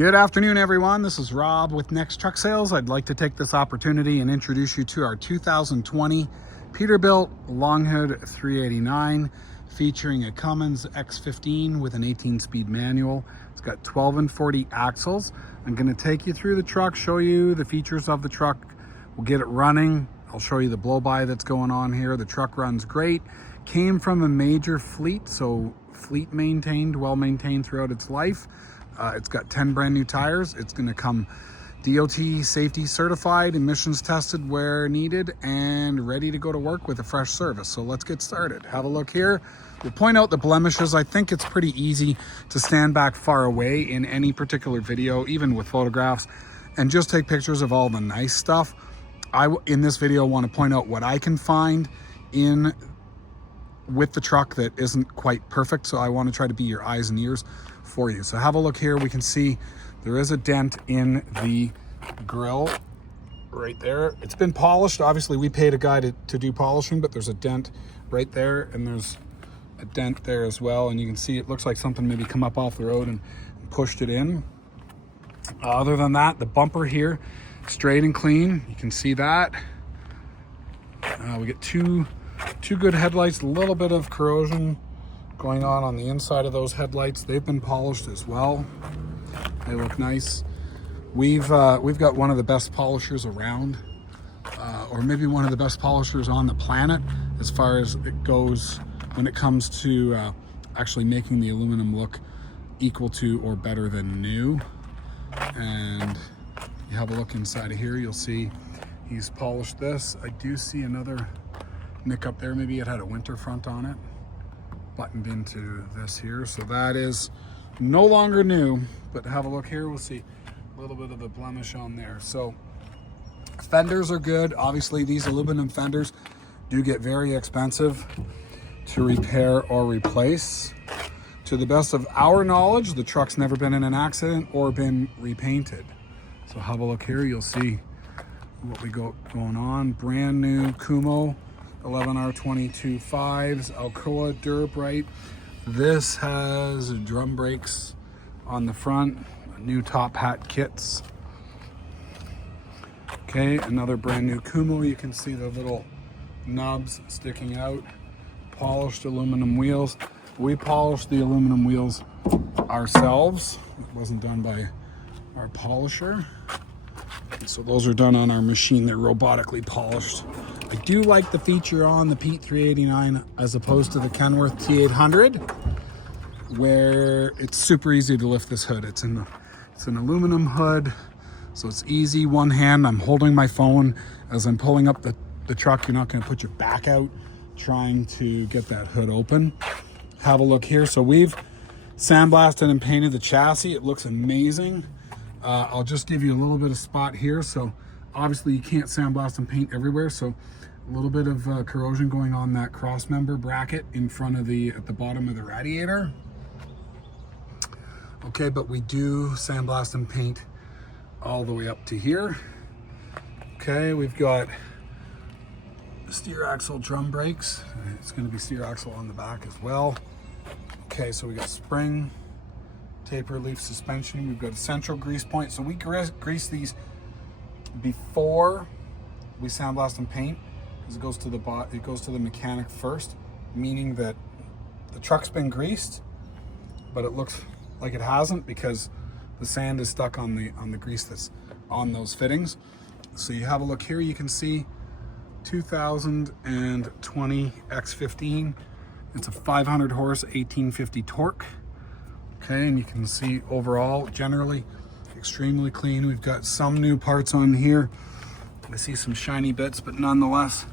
Good afternoon, everyone. This is Rob with Next Truck Sales. I'd like to take this opportunity and introduce you to our 2020 Peterbilt Long Hood 389 featuring a Cummins X15 with an 18-speed manual. It's got 12 and 40 axles. I'm going to take you through the truck, show you the features of the truck. We'll get it running. I'll show you the blow-by that's going on here. The truck runs great. Came from a major fleet, so fleet maintained, well maintained throughout its life. It's got 10 brand new tires. It's going to come DOT safety certified, emissions tested where needed, and ready to go to work with a fresh service. So let's get started. Have a look here. We'll point out the blemishes. I think it's pretty easy to stand back far away in any particular video, even with photographs, and just take pictures of all the nice stuff. In this video, want to point out what I can find with the truck that isn't quite perfect. So I want to try to be your eyes and ears for you. So have a look here. We can see there is a dent in the grill right there. It's been polished. Obviously we paid a guy to do polishing, but there's a dent right there and there's a dent there as well. And you can see it looks like something maybe come up off the road and pushed it in. Other than that, the bumper here, straight and clean. You can see that. We get two good headlights, a little bit of corrosion going on the inside of those headlights. They've been polished as well. They look nice. We've got one of the best polishers around, or maybe one of the best polishers on the planet as far as it goes when it comes to actually making the aluminum look equal to or better than new. And you have a look inside of here, you'll see he's polished this. I do see another nick up there. Maybe it had a winter front on it, buttoned into this here. So that is no longer new, but have a look here. We'll see a little bit of a blemish on there. So fenders are good. Obviously these aluminum fenders do get very expensive to repair or replace. To the best of our knowledge, the truck's never been in an accident or been repainted. So have a look here. You'll see what we got going on. Brand new Kumho 11R22.5s, Alcoa Durabrite. This has drum brakes on the front, new top hat kits. Okay, another brand new Kumho. You can see the little nubs sticking out. Polished aluminum wheels. We polished the aluminum wheels ourselves. It wasn't done by our polisher. So those are done on our machine. They're robotically polished. I do like the feature on the Pete 389 as opposed to the Kenworth T800, where it's super easy to lift this hood. It's an aluminum hood, so it's easy. One hand, I'm holding my phone as I'm pulling up the truck. You're not going to put your back out trying to get that hood open. Have a look here. So we've sandblasted and painted the chassis. It looks amazing. I'll just give you a little bit of spot here. So obviously you can't sandblast and paint everywhere. So a little bit of corrosion going on that cross member bracket in front of at the bottom of the radiator. Okay, but we do sandblast and paint all the way up to here. Okay, we've got steer axle drum brakes. It's going to be steer axle on the back as well. Okay, so we got spring, taper leaf suspension. We've got a central grease point. So we grease these before we sandblast and paint, because it goes to the mechanic first, meaning that the truck's been greased, but it looks like it hasn't because the sand is stuck on the grease that's on those fittings. So you have a look here. You can see 2020 X15. It's a 500 horse 1850 torque. Okay, and you can see overall generally extremely clean. We've got some new parts on here. I see some shiny bits, but nonetheless,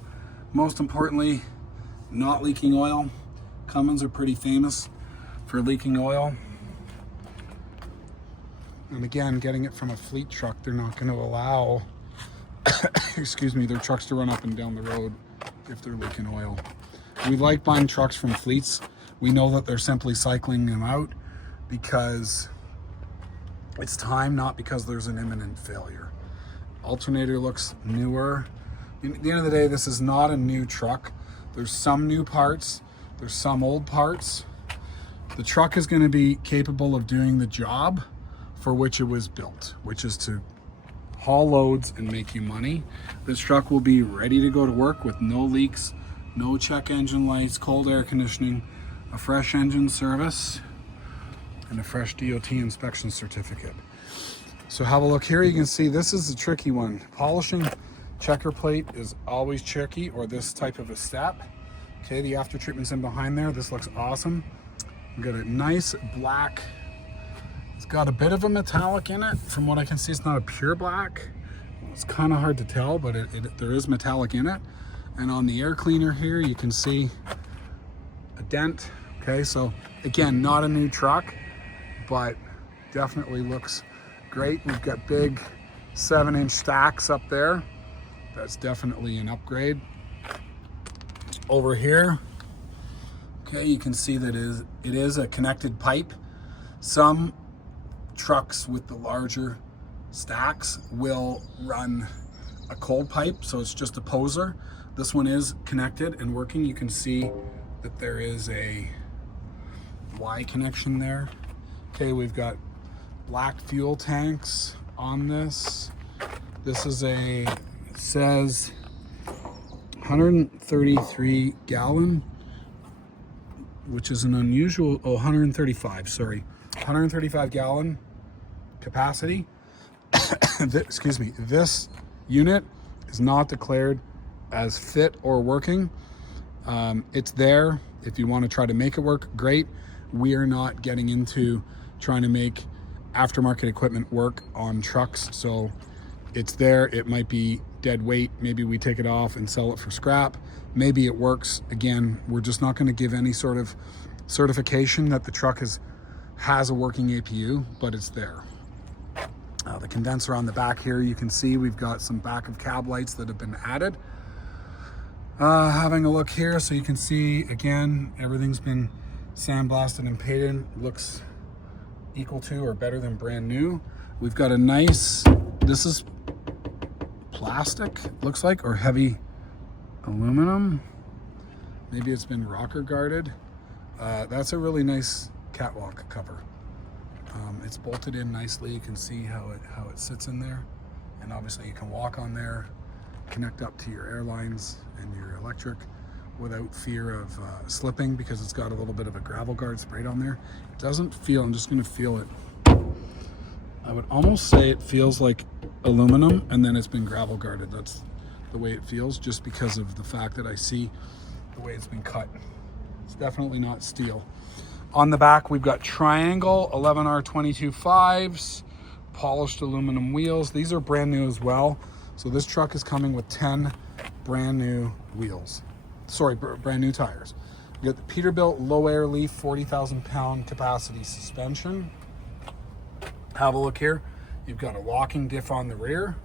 most importantly, not leaking oil. Cummins are pretty famous for leaking oil. And again, getting it from a fleet truck, they're not going to allow excuse me, their trucks to run up and down the road if they're leaking oil. We like buying trucks from fleets. We know that they're simply cycling them out because it's time, not because there's an imminent failure. Alternator looks newer. At the end of the day, this is not a new truck. There's some new parts, there's some old parts. The truck is going to be capable of doing the job for which it was built, which is to haul loads and make you money. This truck will be ready to go to work with no leaks, no check engine lights, cold air conditioning, a fresh engine service, and a fresh DOT inspection certificate. So have a look here. You can see this is a tricky one. Polishing checker plate is always tricky, or this type of a step. Okay, the after treatment's in behind there. This looks awesome. We've got a nice black. It's got a bit of a metallic in it. From what I can see, it's not a pure black. It's kind of hard to tell, but there is metallic in it. And on the air cleaner here, you can see a dent. Okay, so again, not a new truck, but definitely looks great. We've got big 7-inch stacks up there. That's definitely an upgrade. Over here, okay, you can see that it is a connected pipe. Some trucks with the larger stacks will run a cold pipe, so it's just a poser. This one is connected and working. You can see that there is a Y connection there. Okay, we've got black fuel tanks on this. This is it says 133 gallon, which is an unusual, 135, sorry. 135 gallon capacity. Excuse me, this unit is not declared as fit or working. It's there. If you want to try to make it work, great. We are not getting into trying to make aftermarket equipment work on trucks. So it's there. It might be dead weight. Maybe we take it off and sell it for scrap. Maybe it works. Again, we're just not going to give any sort of certification that the truck has a working APU, but it's there. The condenser on the back here, you can see we've got some back of cab lights that have been added. Having a look here, so you can see, again, everything's been sandblasted and painted. Looks equal to or better than brand new. We've got a nice, this is plastic, looks like, or heavy aluminum. Maybe it's been rocker guarded. That's a really nice catwalk cover. It's bolted in nicely. You can see how it sits in there, and obviously you can walk on there, connect up to your airlines and your electric without fear of slipping, because it's got a little bit of a gravel guard sprayed on there. It doesn't feel, I'm just going to feel it. I would almost say it feels like aluminum, and then it's been gravel guarded. That's the way it feels, just because of the fact that I see the way it's been cut. It's definitely not steel. On the back, we've got Triangle 11R22.5s, polished aluminum wheels. These are brand new as well. So this truck is coming with 10 brand new wheels. Sorry, brand new tires. We got the Peterbilt Low Air Leaf 40,000 pound capacity suspension. Have a look here. You've got a locking diff on the rear.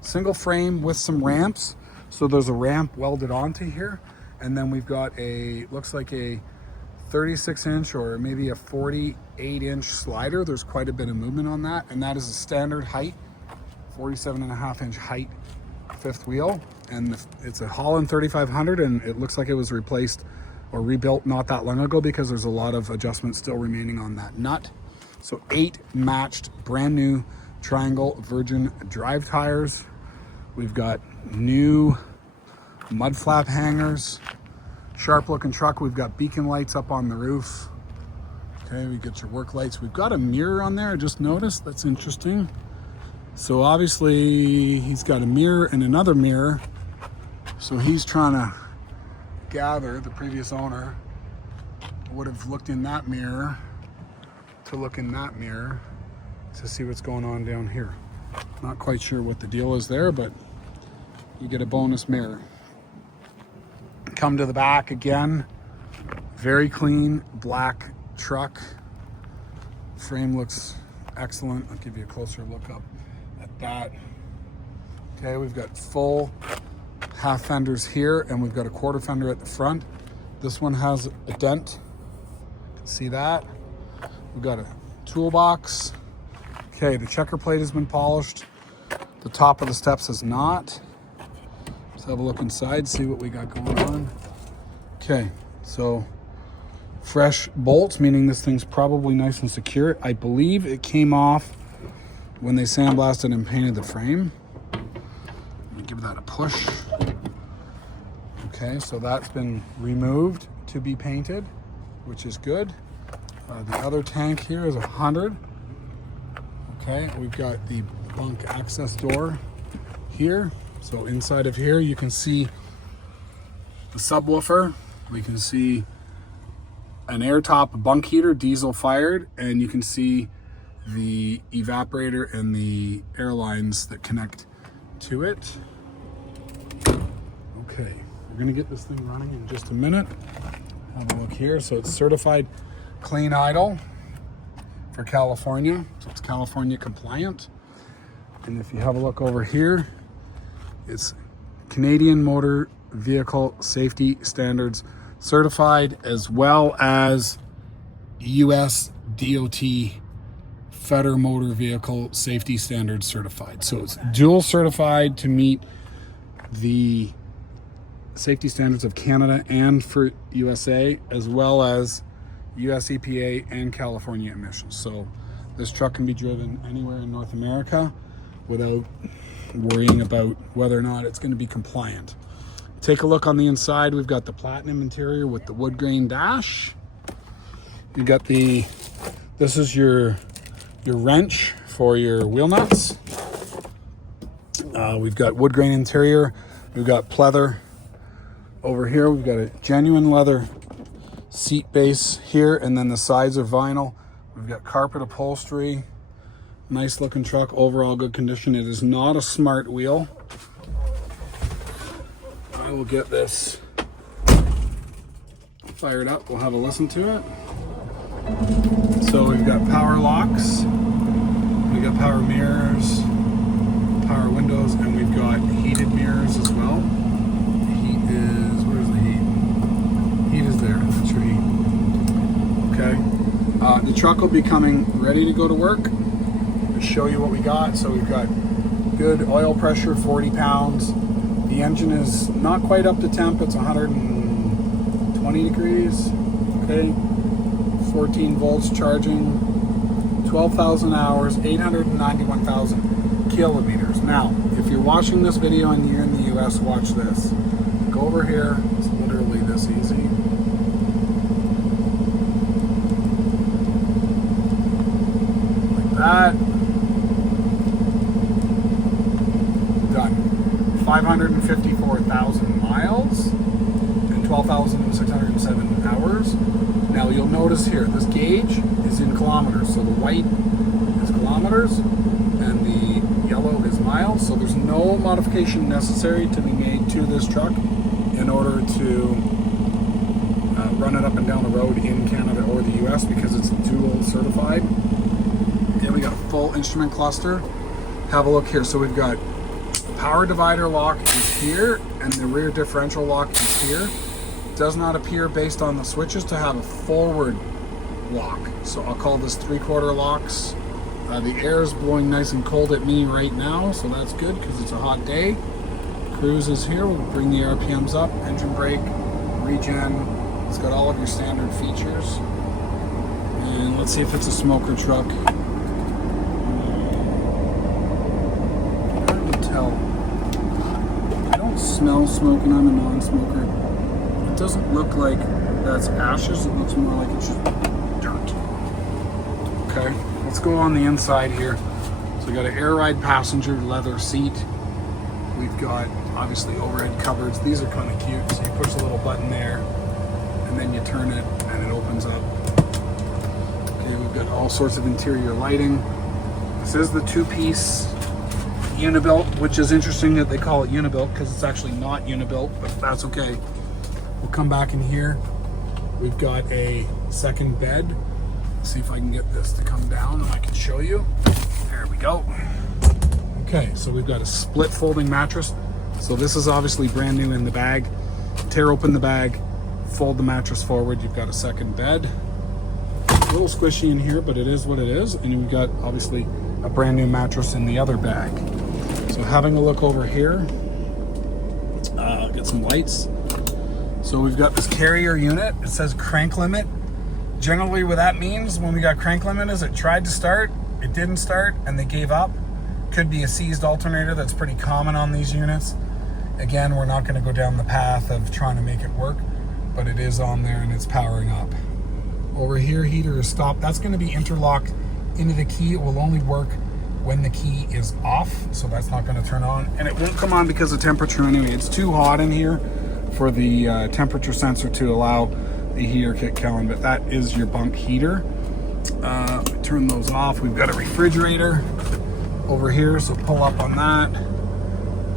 Single frame with some ramps. So there's a ramp welded onto here. And then we've got looks like a 36-inch or maybe a 48-inch slider. There's quite a bit of movement on that. And that is a standard height, 47.5-inch height fifth wheel. And it's a Holland 3500, and it looks like it was replaced or rebuilt not that long ago, because there's a lot of adjustments still remaining on that nut. So 8 matched brand new Triangle Virgin drive tires. We've got new mud flap hangers. Sharp looking truck. We've got beacon lights up on the roof. Okay, we get your work lights. We've got a mirror on there, I just noticed. That's interesting. So obviously he's got a mirror and another mirror. So he's trying to gather, the previous owner would have looked in that mirror to look in that mirror to see what's going on down here. Not quite sure what the deal is there, but you get a bonus mirror. Come to the back again. Very clean black truck. Frame looks excellent. I'll give you a closer look up at that. Okay, we've got full half fenders here, and we've got a quarter fender at the front. This one has a dent. You can see that. We've got a toolbox. Okay, the checker plate has been polished. The top of the steps has not. Let's have a look inside, see what we got going on. Okay, so fresh bolts, meaning this thing's probably nice and secure. I believe it came off when they sandblasted and painted the frame. Let me give that a push. Okay, so that's been removed to be painted, which is good. The other tank here is 100. Okay, we've got the bunk access door here. So inside of here, you can see the subwoofer. We can see an air top bunk heater, diesel fired, and you can see the evaporator and the air lines that connect to it. Okay, we're gonna get this thing running in just a minute. Have a look here. So it's certified clean idle for California, so it's California compliant. And if you have a look over here, it's Canadian Motor Vehicle Safety Standards certified, as well as US DOT Federal Motor Vehicle Safety Standards certified. So it's dual certified to meet the safety standards of Canada and for USA, as well as US EPA and California emissions. So this truck can be driven anywhere in North America without worrying about whether or not it's going to be compliant. Take a look on the inside. We've got the platinum interior with the wood grain dash. You got this is your wrench for your wheel nuts. We've got wood grain interior. We've got pleather over here. We've got a genuine leather seat base here, and then the sides are vinyl. We've got carpet upholstery. Nice looking truck, overall good condition. It is not a smart wheel. I will get this fired up. We'll have a listen to it. So we've got power locks, we've got power mirrors, power windows, and we've got heated mirrors as well. Heat is, where's the heat? Heat is there, that's your heat. Okay. The truck will be coming ready to go to work. I'll show you what we got. So we've got good oil pressure, 40 pounds. The engine is not quite up to temp, it's 120 degrees. Okay. 14 volts charging, 12,000 hours, 891,000 kilometers. Now, if you're watching this video and you're in the US, watch this. Go over here, it's literally this easy. Like that. Done. 554,000 miles and 12,607 hours. Now you'll notice here, this gauge is in kilometers. So the white is kilometers and the yellow is miles. So there's no modification necessary to be made to this truck in order to run it up and down the road in Canada or the US, because it's dual certified. And we got a full instrument cluster. Have a look here. So we've got power divider lock is here and the rear differential lock is here. Does not appear based on the switches to have a forward lock. So I'll call this 3/4 locks. The air is blowing nice and cold at me right now, so that's good because it's a hot day. Cruise is here. We'll bring the RPMs up. Engine brake, regen. It's got all of your standard features. And let's see if it's a smoker truck. I can tell. I don't smell smoke and I'm a non-smoker. It doesn't look like that's ashes. It looks more like it's just dirt. Okay, let's go on the inside here. So we got an air ride passenger leather seat. We've got obviously overhead cupboards. These are kind of cute. So you push the little button there and then you turn it and it opens up. Okay, we've got all sorts of interior lighting. This is the two-piece Unibilt, which is interesting that they call it Unibilt because it's actually not Unibilt, but that's okay. We'll come back in here. We've got a second bed. Let's see if I can get this to come down and I can show you. There we go. Okay, so we've got a split folding mattress. So this is obviously brand new in the bag. Tear open the bag, fold the mattress forward. You've got a second bed. A little squishy in here, but it is what it is. And we've got obviously a brand new mattress in the other bag. So having a look over here, get some lights. So we've got this carrier unit. It says crank limit. Generally what that means when we got crank limit is it tried to start it didn't start and they gave up. Could be a seized alternator. That's pretty common on these units. Again, we're not going to go down the path of trying to make it work, but it is on there and it's powering up. Over here, heater is stopped. That's going to be interlocked into the key. It will only work when the key is off, so that's not going to turn on. And it won't come on because of temperature anyway. It's too hot in here for the temperature sensor to allow the heater kick going, but that is your bunk heater. Turn those off. We've got a refrigerator over here, so pull up on that.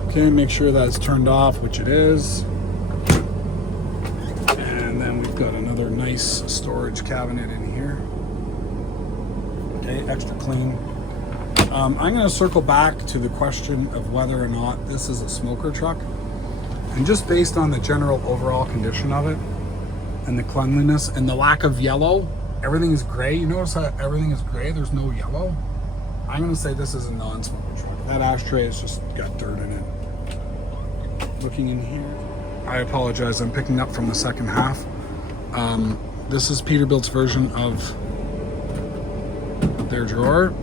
Okay, make sure that's turned off, which it is. And then we've got another nice storage cabinet in here. Okay, extra clean. I'm going to circle back to the question of whether or not this is a smoker truck. And just based on the general overall condition of it and the cleanliness and the lack of yellow, everything is gray. You notice how everything is gray? There's no yellow. I'm going to say this is a non-smoker truck. That ashtray has just got dirt in it. Looking in here, I apologize. I'm picking up from the second half. This is Peterbilt's version of their drawer.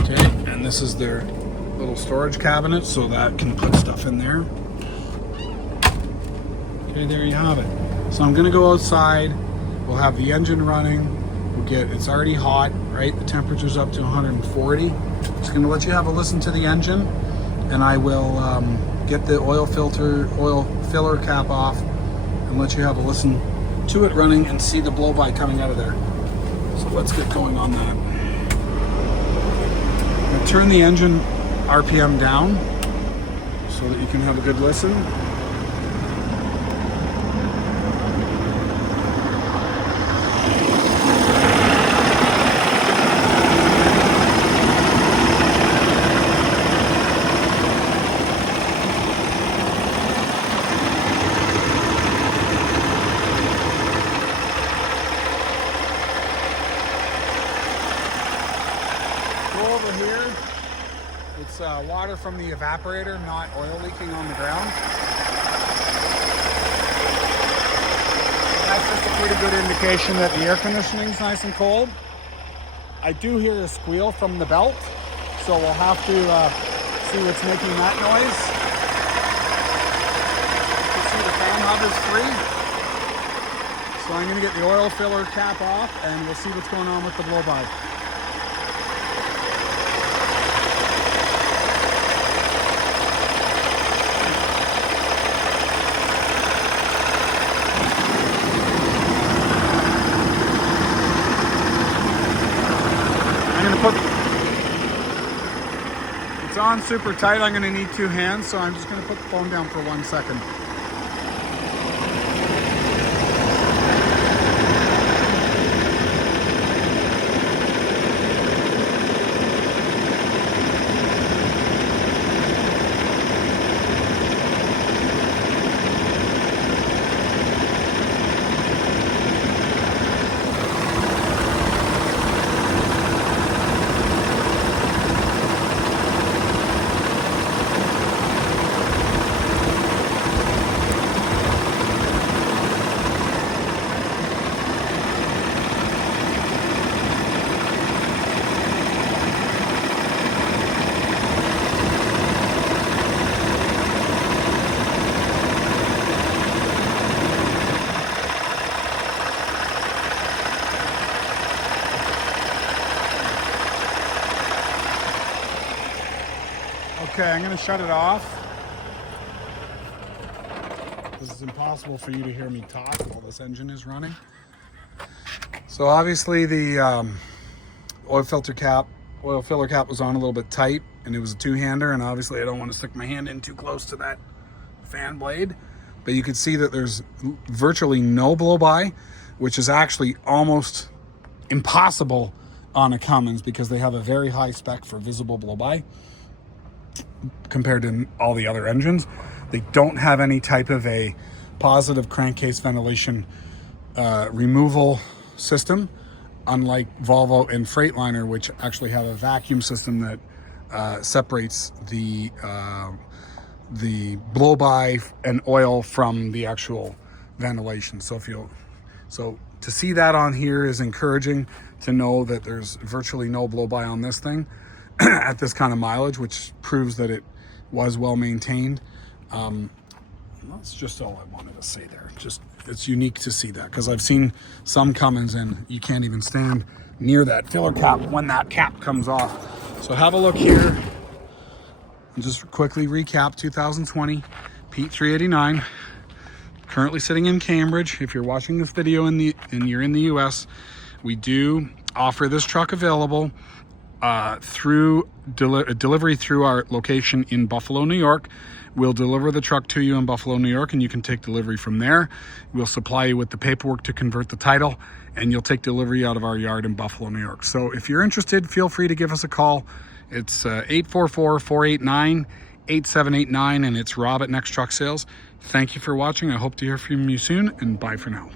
Okay, and this is their little storage cabinet, so that can put stuff in there. Okay, there you have it. So I'm gonna go outside. We'll have the engine running. It's already hot, right? The temperature's up to 140. Just gonna let you have a listen to the engine, and I will get the oil filler cap off and let you have a listen to it running and see the blow-by coming out of there. So let's get going on that. I'm gonna turn the engine RPM down so that you can have a good listen. Over here, it's water from the evaporator, not oil leaking on the ground. That's just a pretty good indication that the air conditioning is nice and cold. I do hear a squeal from the belt, so we'll have to see what's making that noise. You can see the fan hub is free. So I'm going to get the oil filler cap off and we'll see what's going on with the blow-by. It's on super tight. I'm going to need two hands, so I'm just going to put the phone down for 1 second. Okay, I'm going to shut it off. This is impossible for you to hear me talk while this engine is running. So obviously the oil filler cap was on a little bit tight, and it was a two-hander, and obviously I don't want to stick my hand in too close to that fan blade. But you can see that there's virtually no blow-by, which is actually almost impossible on a Cummins because they have a very high spec for visible blow-by compared to all the other engines. They don't have any type of a positive crankcase ventilation removal system, unlike Volvo and Freightliner, which actually have a vacuum system that separates the blow-by and oil from the actual ventilation. So to see that on here is encouraging. to know that there's virtually no blow by on this thing at this kind of mileage, which proves that it was well maintained. That's just all I wanted to say there. Just, it's unique to see that, because I've seen some Cummins and you can't even stand near that filler cap when that cap comes off. So have a look here and just quickly recap. 2020 Pete 389, currently sitting in Cambridge. If you're watching this video and you're in the US, we do offer this truck available through delivery through our location in Buffalo, New York. We'll deliver the truck to you in Buffalo, New York, and you can take delivery from there. We'll supply you with the paperwork to convert the title, and you'll take delivery out of our yard in Buffalo, New York. So if you're interested, feel free to give us a call. It's 844-489-8789, and it's Rob at Next Truck Sales. Thank you for watching. I hope to hear from you soon, and bye for now.